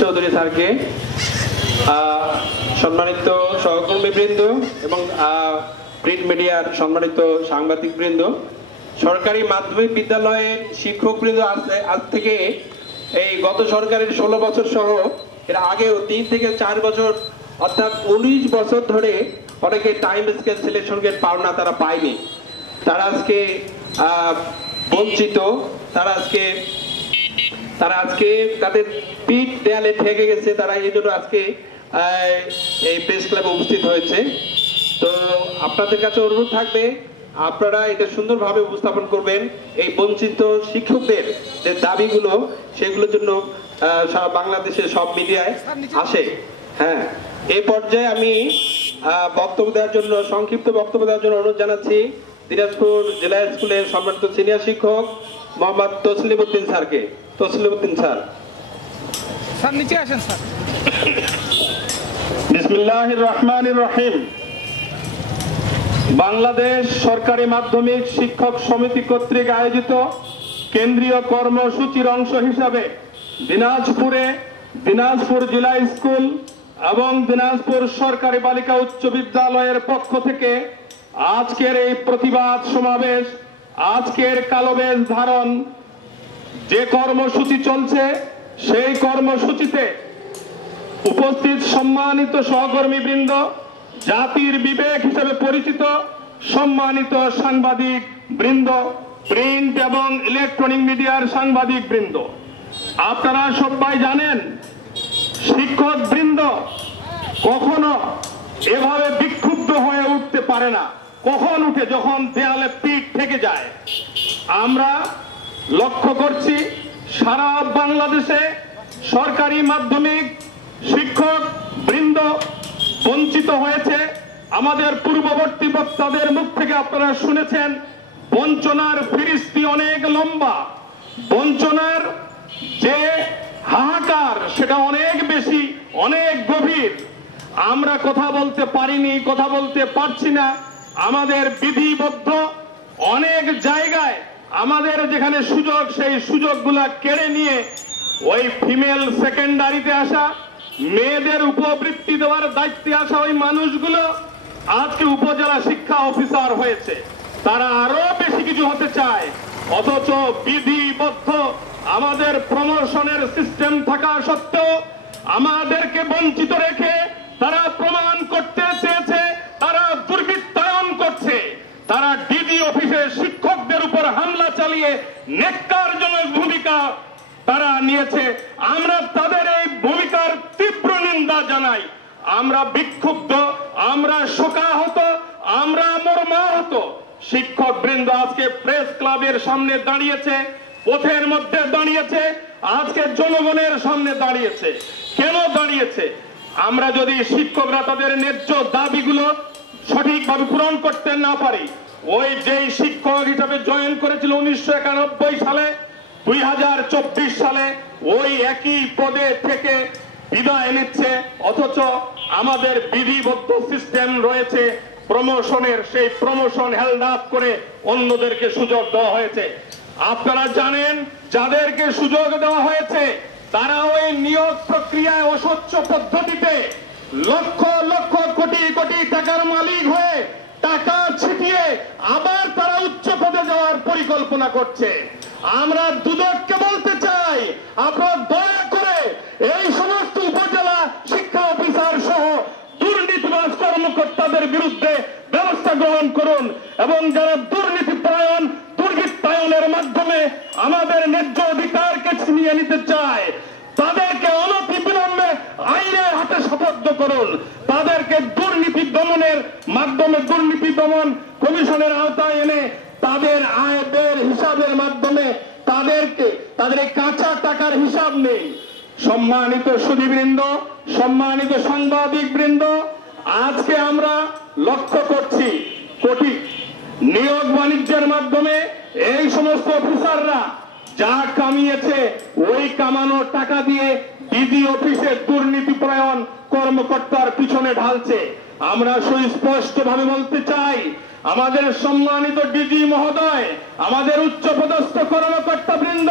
চৌধুরী স্যারকে, সম্মানিত সহকর্মীবৃন্দ এবং প্রিন্ট মিডিয়ার সম্মানিত সাংবাদিকবৃন্দ, সরকারি মাধ্যমিক বিদ্যালয়ের শিক্ষকবৃন্দ আজ থেকে এই গত সরকারের 16 বছর সহ এর আগেও 3 থেকে 4 বছর অর্থাৎ 19 বছর ধরে অনেকে টাইম স্কেল সিলেকশন গেট পাওনা তারা পায়নি। তারা আজকে বঞ্চিত, তারা আজকে তাদের পিঠ দেয়ালে ঠেকে গেছে। তারা এই জন্য আজকে এই প্রেস ক্লাবে উপস্থিত হয়েছে। তো আপনাদের কাছে অনুরোধ থাকবে, আপনারা এটা সুন্দরভাবে উপস্থাপন করবেন। এই বঞ্চিত শিক্ষকদের যে দাবিগুলো, সেগুলোর জন্য বাংলাদেশের সব মিডিয়ায় আসে। হ্যাঁ, এই পর্যায়ে আমি বক্তব্য দেওয়ার জন্য, সংক্ষিপ্ত বক্তব্য দেওয়ার জন্য অনুরোধ জানাচ্ছি দিনাজপুর জেলা স্কুলের সম্মানিত সিনিয়র শিক্ষক মোহাম্মদ তসলিম উদ্দিন স্যারকে। তসলিম উদ্দিন স্যার। স্যার নিচে আসেন স্যার। বিসমিল্লাহির রহমানির রহিম। বাংলাদেশ সরকারি মাধ্যমিক শিক্ষক সমিতি কর্তৃক আয়োজিত কেন্দ্রীয় কর্মসূচির অংশ হিসাবে দিনাজপুর জেলা স্কুল এবং দিনাজপুর সরকারি বালিকা উচ্চ বিদ্যালয়ের পক্ষ থেকে আজকের এই প্রতিবাদ সমাবেশ, আজকের কালোবেশ ধারণ যে কর্মসূচি চলছে, সেই কর্মসূচিতে উপস্থিত সম্মানিত সহকর্মীবৃন্দ, জাতির বিবেক হিসেবে পরিচিত সম্মানিত সাংবাদিক বৃন্দ, প্রিন্ট এবং ইলেকট্রনিক মিডিয়ার সাংবাদিক বৃন্দ, আপনারা সবাই জানেন শিক্ষক বৃন্দ কখনো এভাবে বিক্ষুব্ধ হয়ে উঠতে পারে না। কখন উঠে? যখন দেয়ালে পিঠ থেকে যায়। আমরা লক্ষ্য করছি সারা বাংলাদেশে সরকারি মাধ্যমিক শিক্ষক বৃন্দ বঞ্চিত হয়েছে। আমাদের পূর্ববর্তী বক্তাদের মুখ থেকে আপনারা শুনেছেন বঞ্চনার ফিরিস্তি অনেক লম্বা, বঞ্চনার যে হাহাকার সেটা অনেক বেশি, অনেক গভীর। আমরা কথা বলতে পারিনি, কথা বলতে পারছি না। আমাদের বিধিবদ্ধ অনেক জায়গায় আমাদের যেখানে সুযোগ, সেই সুযোগগুলা কেড়ে নিয়ে ওই ফিমেল সেকেন্ডারিতে আসা, মেয়েদের উপবৃত্তি দেওয়ার দায়িত্বে আসা ওই মানুষগুলো আজকে উপজেলা শিক্ষা অফিসার হয়েছে। তারা আরো বেশি কিছু হতে চায়, অথচ বিধিবদ্ধ আমাদের প্রমোশনের সিস্টেম থাকা সত্ত্বেও আমাদেরকে বঞ্চিত রেখে তারা প্রমাণ করতে চেয়েছে তারা দুর্বৃত্তায়ন করছে। তারা ডিডি অফিসে শিক্ষকদের উপর হামলা চালিয়ে নেককারজনক ভূমিকা তারা নিয়েছে। আমরা তাদের এই ভূমিকার তীব্র নিন্দা জানাই। আমরা বিক্ষুব্ধ, আমরা শোকাহত, আমরা মর্মাহত। শিক্ষক বৃন্দ আজকে প্রেস ক্লাবের সামনে দাঁড়িয়েছে, পথের মধ্যে দাঁড়িয়েছে, আজকে জনগণের সামনে দাঁড়িয়েছে। কেন দাঁড়িয়েছে? আমরা যদি শিক্ষকরা তাদের ন্যায্য দাবিগুলো সঠিকভাবে পূরণ করতে না পারি, ওই যেই শিক্ষক হিসাবে জয়েন করেছিল 1991 সালে, 2024 সালে ওই একই পদে থেকে বিদায় নিচ্ছে, অথচ আমাদের বিধিবদ্ধ সিস্টেম রয়েছে প্রমোশনের, সেই প্রমোশন হেল্ড আপ করে অন্যদেরকে সুযোগ দেওয়া হয়েছে। আপনারা জানেন যাদেরকে সুযোগ দেওয়া হয়েছে তারা ওই নিয়োগ প্রক্রিয়ায় অস্বচ্ছ পদ্ধতিতে লক্ষ লক্ষ কোটি কোটি টাকার মালিক হয়ে টাকা ছিটিয়ে আবার তারা উচ্চ পদে যাওয়ার পরিকল্পনা করছে। আমরা দুদককে বলতে চাই, আপনারা দয়া করে এই সমস্ত উপজেলা শিক্ষা অফিসার সহ দুর্নীতিবাজ কর্মকর্তাদের বিরুদ্ধে ব্যবস্থা গ্রহণ করুন এবং যারা দুর্নীতিপরায়ণ, দুর্বৃত্তায়নের মাধ্যমে আমাদের ন্যায্য অধিকারকে ছিনিয়ে নিতে চায় তাদেরকে অনতিবিলম্বে আইনের হাতে সোপর্দ করুন। তাদেরকে দুর্নীতি দমনের মাধ্যমে, দুর্নীতি দমন কমিশনের আওতায় এনে তাদের আয় ব্যয়ের হিসাবের মাধ্যমে তাদের কাঁচা টাকার হিসাব নেই। সম্মানিত সুধীবৃন্দ, সম্মানিত সাংবাদিক বৃন্দ, আজকে আমরা লক্ষ্য করছি কোটি নিয়োগ বাণিজ্যের মাধ্যমে এই সমস্ত অফিসাররা যা কামিয়েছে ওই কামানো টাকা দিয়ে ডিডি অফিসে দুর্নীতিপরায়ণ কর্মকর্তার পিছনে ঢালছে। আমরা সুস্পষ্ট ভাবে বলতে চাই, আমাদের সম্মানিত ডিজি মহোদয়, আমাদের উচ্চপদস্থ কর্মকর্তা বৃন্দ,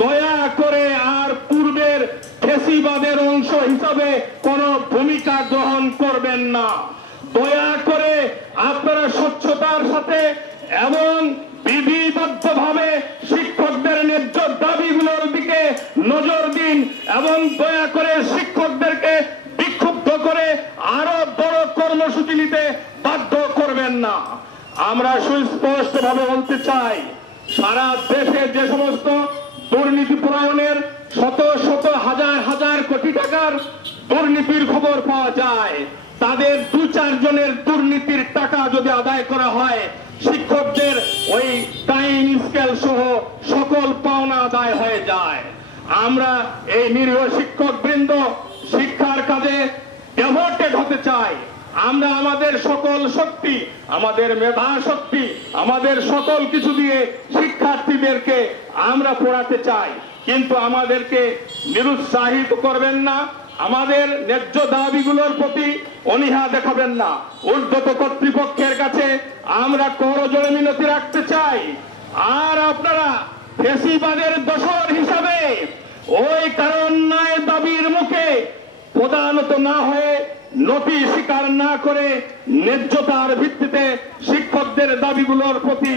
দয়া করে আর পূর্বের ফ্যাসিবাদের অংশ হিসাবে কোনো ভূমিকা গ্রহণ করবেন না। দয়া করে আপনারা স্বচ্ছতার সাথে এবং বিধিবদ্ধভাবে শিক্ষকদের ন্যায্য দাবিগুলোর দিকে নজর দিন এবং দয়া করে শিক্ষকদেরকে বিক্ষুব্ধ করে আরো বড় কর্মসূচি নিতে বাধ্য করবেন না। আমরা সুস্পষ্ট ভাবে বলতে চাই, সারা দেশে যে সমস্ত দুর্নীতি পরায়ণের শত শত হাজার হাজার কোটি টাকার দুর্নীতির খবর পাওয়া যায়, তাদের 2-4 জনের দুর্নীতির টাকা যদি আদায় করা হয়, শিক্ষকদের ওই টাইম স্কেল সহ সকল পাওনা আদায় হয়ে যায়। আমরা এই নিরীহ শিক্ষক বৃন্দ শিক্ষার কাজে ডেভোটেড হতে চাই। আমরা আমাদের সকল শক্তি, আমাদের মেধা শক্তি, আমাদের সকল কিছু দিয়ে শিক্ষার্থীদেরকে আমরা পড়াতে চাই, কিন্তু আমাদেরকে নিরুৎসাহিত করবেন না, আমাদের ন্যায্য দাবিগুলোর প্রতি অনীহা দেখাবেন না। ঊর্ধ্বত কর্তৃপক্ষের কাছে আমরা করজোড়ে মিনতি রাখতে চাই, আর আপনারা ফ্যাসিবাদের দোসর হিসাবে ওই কারণ নয় দাবির মুখে প্রদানত না হয়ে, নথি স্বীকার না করে ন্যায্যতার ভিত্তিতে শিক্ষকদের দাবিগুলোর প্রতি